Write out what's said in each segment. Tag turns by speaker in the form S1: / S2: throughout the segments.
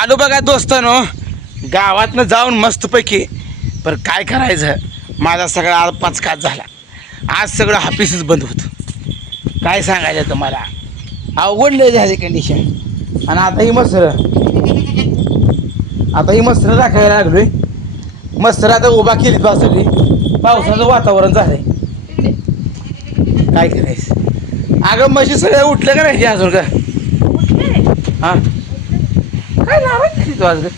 S1: आलो बघा दोस्तानो. गावातनं जाऊन मस्तपैकी. पण काय करायचं? माझा सगळा आज पाचकात झाला. आज सगळं हापीसच बंद होतं. काय सांगायचं तुम्हाला? अवघडले झाले कंडिशन आणि आता ही मस्तर आता ही मस्तर राखायला लागलोय. मस्तर आता उभा केली बा सगळी. पावसाचं वातावरण झालंय. काय करायचं? अगं म्हशी सगळ्या उठल्या का नाही अजून का हा? काय लावायचं तू आज ग?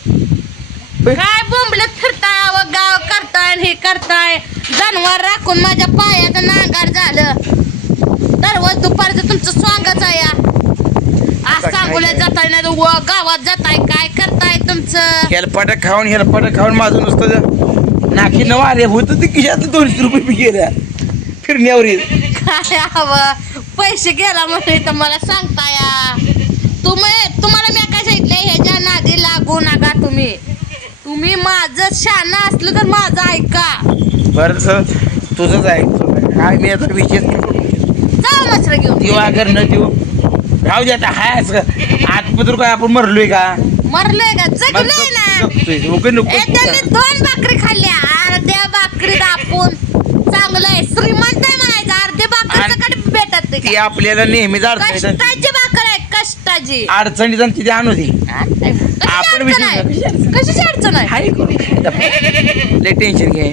S1: होय?
S2: काय बोंबलत फिरताय अव गाव करताय आणि हे करताय जनावर राखून माझ्या पायाचं नांगार झालं दररोज दुपारचं तुमचं स्वांगच आहे या. आज
S1: काय?
S2: जाताय ना व गावात जाताय काय करताय तुमचं
S1: हेलपाट खाऊन हेलपाट खाऊन माझं नुसतं नाकी न वारे होतं ते खिशात दोनशे रुपये बी गेल्या फिरण्यावर येत.
S2: काय हवं पैसे गेला म्हणजे तर मला सांगता या तुम्ही तुम्हाला मी काय सांगितलं ह्याच्या लागू नका तुम्ही. तुम्ही माझं शान असलं तर माझं ऐका.
S1: बरं तुझंच तुझं. काय मी आता विशेष
S2: जाऊ मसर घेऊन.
S1: देऊ अगर न देऊ राहू दे आता हाय असं. आतपत्र काय आपण मरलोय का?
S2: मरलोय का? जगलोय ना.
S1: जगतोय. उगा नको.
S2: ए, त्यांनी दोन भाकरी खाल्ल्या. अर्ध्या भाकरीत आपण. चांगलं आहे श्रीमंत आहे म्हणायचं. अर्ध्या सकट भेटत नाही
S1: ती आपल्याला नेहमीच अडचणीत
S2: कष्टाची भाकर कष्टाची.
S1: अडचणीत आणि तिथे आणू दे. आपण
S2: अडचण
S1: विचार-
S2: आहे? कशाची अडचण आहे?
S1: हाय लय टेन्शन घे.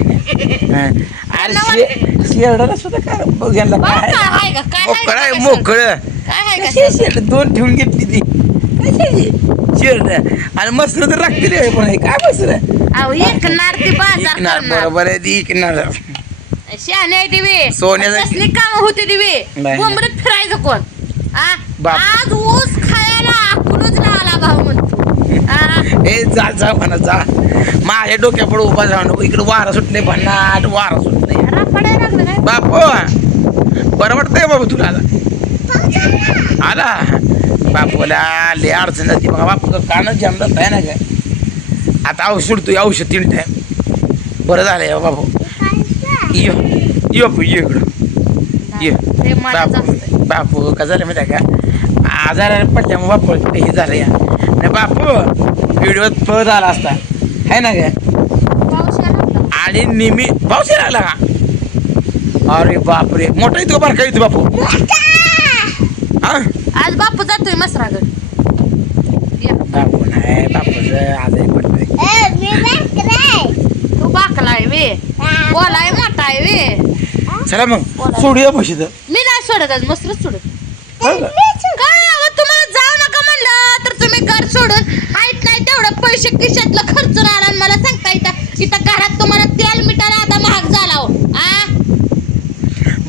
S1: अरे शे- शेरडाला सुद्धा काय बघ यांना काय
S2: का, हाय का? काय
S1: मोकळं
S2: का
S1: आहे? मोकळं.
S2: काय आहे
S1: कशी
S2: का
S1: शेरड? दोन ठेवून घेतली ती. कशाची शेरड. आणि मसर तर राखतील आहे पण हे. काय मसर?
S2: अहो एकणार ती बाजार
S1: इकणार
S2: करणार.
S1: बरोबर आहे ती इकणार
S2: शहाणे आहे दिवे
S1: सोन्याचं-
S2: कसली काम होती दिवे
S1: नाही.
S2: बोंबडत फिरायचं कोण? आ?
S1: बाप.
S2: आज ऊस खायला आखूनच लावला भाऊ म्हणतो?
S1: ए जा जा म्हणा जा. माझ्या डोक्यापुढे उभा जाऊ नको. इकडे वारा सुटले भन्नाट वारा
S2: काय
S1: बापू बरं वाटतंय बाबू तुला आता. आला. बापूला लय अडचण जाते बघा बापू कानच जाम जात आहे ना काय आता औषध तू औषध तीन टाइम बरं झालंय बाबू यो यो बापू ये इकडं. ये. बापू बापू का झालं माहिती आहे का? आजार पडल्या मग बापू हे झालं या. नाही बापू व्हिडिओत पळत आला असता. आहे ना काय
S2: पाऊस यायला लागला.
S1: आणि नेहमी पाऊस यायला लागला का? अरे बापरे मोठा येतो बार का येतो बापू. हा?
S2: आज बापू जातोय मसरागड. या.
S1: बापू नाही बापूचं आजारी पडतंय.
S2: तू बाकलाय वे. बोलाय मोठा आहे वे.
S1: चला मग सोडूया म्हशी तर
S2: मी नाही सोडत आज मसरच सोडत. घर सोडून आहेत नाही तेवढं पैसे खिशातलं खर्चून आला आणि मला सांगता इथं इथं घरात तुम्हाला तेल मिठाला आता महाग झाला हो. आ?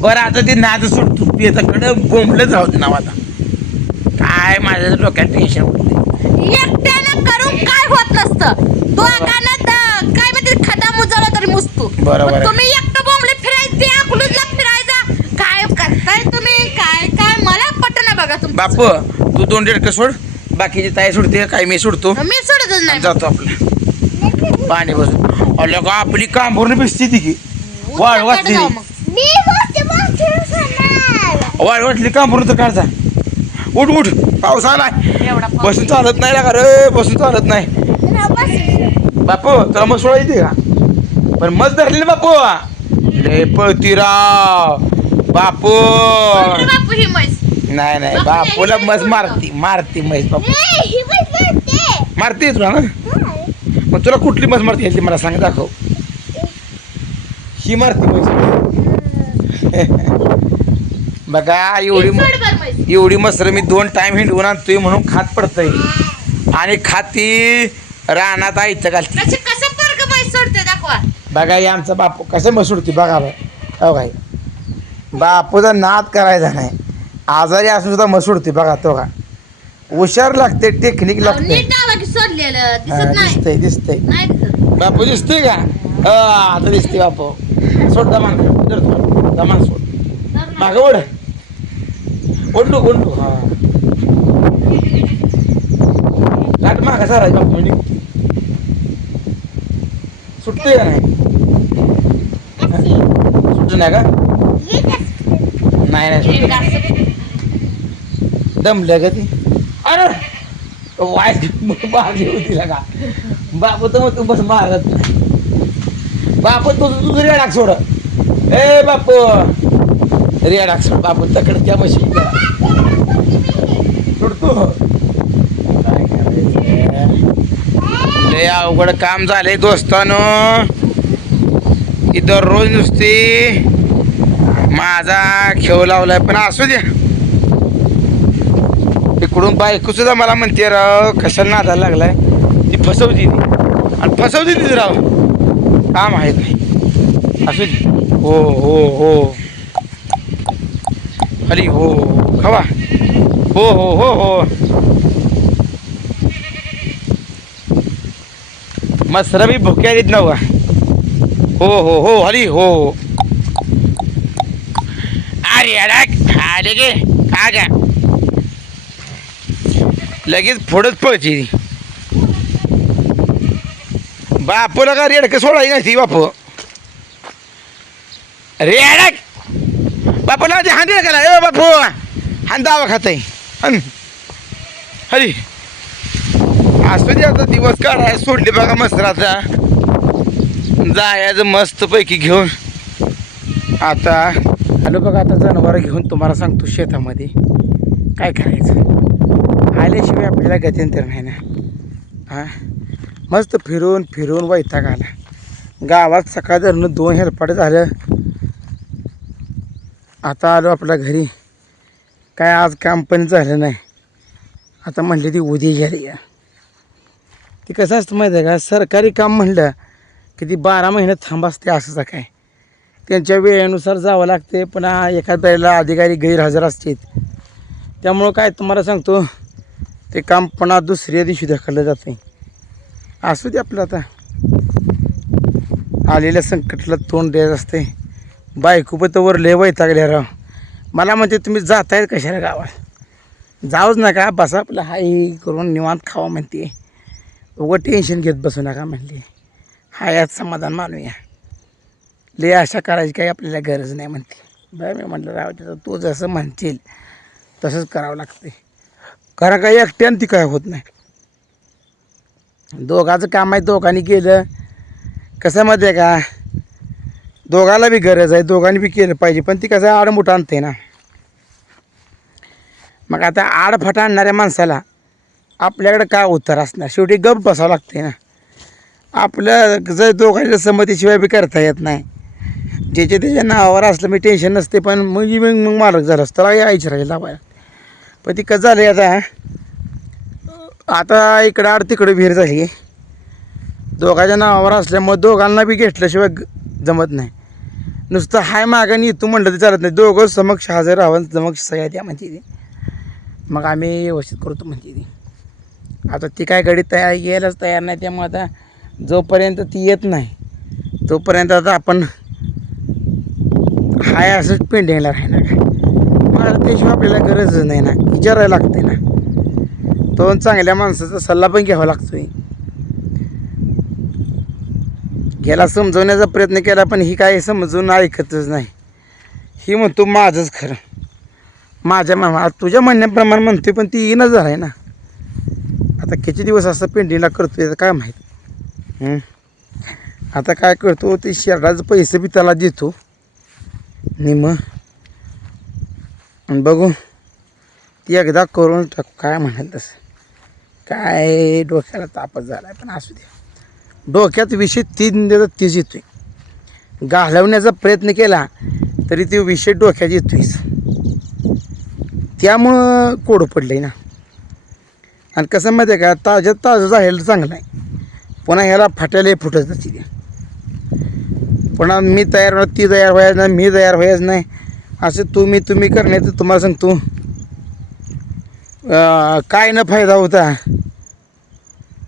S1: बरं आता ते नाद सोडतो. तू याच्याकडं बोंबलत राहत नाव आता काय माझ्या डोक्यात टेन्शन होते?
S2: एकट्यानं करून काय होत नसतं? दोघांना द- काय म्हणते खडा मुजवला तरी मुजतो.
S1: बरोबर आहे.
S2: तुम्ही एकटं बोंबले फिरायचं अकलूजला फिरायचा. काय करताय तुम्ही? काय काय? मला पटना बघा तुमचं.
S1: बापू तू दोन डेडकं सोड. बाकीची ताई सोडते काय मी सोडतो.
S2: मी सोडतच नाही
S1: जातो आपलं. पाणी बसून. अल्या का आपली काम भरून भिजते ती की. वाढ वाटली
S2: जाऊ मग.
S1: वाढ वाटली काम भरून तर काढचा उठ उठ. पाऊस आलाय.
S2: एवढा पाऊस.
S1: बसून चालत नाही का रे बसून चालत नाही. बापू तुला मग सोडा येते का? पण मस्त धरली ना बापू. लय पळती राव. बापू.
S2: बापू ही म्हैस
S1: नाही नाही
S2: बापू,
S1: बापूला मस्त
S2: सोडतो.
S1: मारती मारती म्हैस बापू. मारते. तुला ना मग तुला कुठली मस्त मारती यायची मला सांग दाखव. ही मारती म्हैस बघा एवढी. एवढी मसर मी दोन टाइम हिंडवून आणतोय म्हणून खात पडतंय. आणि खाती रानात आईचं घालते. बघा आमचा बापू कसं मसूडती बघा बाय हो काय बापूचा नाद करायचा नाही. आजारी असून सुद्धा मसूडती बघा तो का. हुशार लागते टेक्निक लागते.
S2: नीट आवा की सोडलेलं
S1: हा,
S2: दिसत नाही.
S1: दिसतंय दिसतंय.
S2: नाही दिसत.
S1: बापू दिसतोय का? हा, आता दिसते बापू. सोड दमान. दमान सोड. मागं ओढ. ओढू ओढू हा. लाट मागा सारा बापू मी निघतो सुटतोय का नाही? सुटत नाही का? नाही नाही सुटत दमलं का ती? अरे! वाय मारली होती का बापू तर मग तू बस मारत बाप बापू तुझं तुझं रेडाक सोड. ए बाप. रेडाक सोड बापू तकडच्या मशीन सोडतो काय लय अवघड काम झालंय दोस्तानो. की दररोज नुसती माझा खेळ लावलाय पण असू द्या. तिकडून बायको सुद्धा मला म्हणते राव कशाला नादायला लागलाय? ती फसवती ती. आणि फसवती ती राव. का माहीत नाही. असू दे हो हो हो. अरे हो हवा हो हो हो हो. मस्त मी भुक्या देत नव्हा हो हो हो हरी हो. अरे अरे खा गे खा गा. लगेच पुढंच पळची बापूला का रेडकं सोडायची ती बापू. रेडक! बापूला ते हांदे करा ए बापू! हान दावा आहे हन हरी. असू दे आता दिवस काढाय सोडले बघा मस्तराचा जायचं मस्तपैकी घेऊन. आता हॅलो बघा आता जनावर घेऊन तुम्हाला सांगतो शेतामध्ये काय करायचं. आल्याशिवाय आपल्याला गत्यंतर नाही ना. हां? मस्त फिरून फिरून वैताग आला गावात सकाळ धरणं दोन हेलपाट झालं. आता आलो आपल्या घरी. काय आज काम पण झालं नाही. आता म्हणले ती उद्या झाली या ते कसं असतं माहिती आहे का? सरकारी काम म्हणलं की ती बारा महिने थांब असते असंच काय. त्यांच्या वेळेनुसार जावं लागते पुन्हा एखाद्या वेळेला अधिकारी गैरहजर असतात त्यामुळं काय तुम्हाला सांगतो ते काम पुन्हा दुसऱ्या दिवशी ढकललं जाते असू दे आपलं आता. आलेल्या संकटाला तोंड द्यायचं असते बायको पण तर लय वैतागल्या राव. मला म्हणते तुम्ही जातायत कशाला गावात? जाऊच नका बसा आपलं हाय करून निवांत खावा म्हणते. उगं टेन्शन घेत बसू नका म्हणली हा यात समाधान मानूया. लय आशा करायची काही आपल्याला गरज नाही म्हणते. बरं मी म्हटलं राव त्याचं तू जसं म्हणशील तसंच करावं लागते कारण काही एकट्यानं ती काय होत नाही. दोघाचं काम आहे दोघांनी केलं. कसं माहिती आहे का? दोघाला बी गरज आहे दोघांनी बी केलं पाहिजे पण ती कसं आडमुठ आणते ना. मग आता आडफाट आणणाऱ्या माणसाला आपल्याकडं काय उत्तर असणार? शेवटी गप बसावं लागते ना. आपलं जर दोघांच्या संमतीशिवाय बी करता येत नाही. ज्याच्या त्याच्या नावावर असलं मी टेन्शन नसते पण मग मग मग मालक झालं असतं त्याला यायचं राहील लावायला. पण ती कसं झालं आता? आता इकडं आड तिकडं विहीर झाली. दोघाच्या नावावर असल्यामुळे दोघांना बी घेतल्याशिवाय जमत नाही. नुसतं हाय मागाने येतो म्हटलं तर चालत नाही. दोघं समक्ष हजर राहावं समक्ष सह्या द्या म्हणते ती. मग आम्ही व्यवस्थित करतो म्हणते ती. आता ती काय गाडी तयार यायलाच तयार नाही त्यामुळे आता जोपर्यंत ती येत नाही तोपर्यंत आता आपण हाय असंच पेंडिंगला राहणार. काय त्याशिवाय आपल्याला गरज नाही ना विचारायला लागते ना. दोन चांगल्या माणसाचा सल्ला पण घ्यावा लागतोय. याला समजवण्याचा प्रयत्न केला पण ही काय समजून ऐकतच नाही. ही म्हणतो माझंच खरं. माझ्या मा तुझ्या म्हणण्याप्रमाणे म्हणतोय पण ती येणं झालं आहे ना. आता किती दिवस असं पेंडिंगला करतोय तर काय माहीत? आता काय करतो ते शेरडाचं पैसे बी त्याला देतो. निम मग बघू ती एकदा करून टाकू काय म्हणाल तसं. काय डोक्याला तापच झाला आहे पण असू दे. डोक्यात विषय तीन देतो तीच येतोय. घालवण्याचा प्रयत्न केला तरी ती विषय डोक्यात येतोयच. त्यामुळं कोडं पडलं ना. आणि कसं माहिती आहे का ताज्यात ताजं झालेलं चांगलं आहे. पुन्हा ह्याला फाट्याला फुटत जाते. पुन्हा मी तयार होणार ती तयार व्हायचं नाही मी तयार व्हायचं नाही. असं तुम्ही तुम्ही करण्यात तुम्हाला सांगतो. काय न फायदा होता.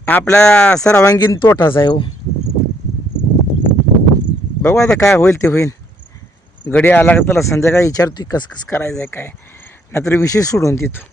S1: आपल्या सर्वांगीण तोटाच आहे हो. बघू आता काय होईल ते होईल. गडी आला का त्याला संध्याकाळी विचारतोय कसं कसं करायचं आहे काय. नाहीतर विषय सोडून देतो.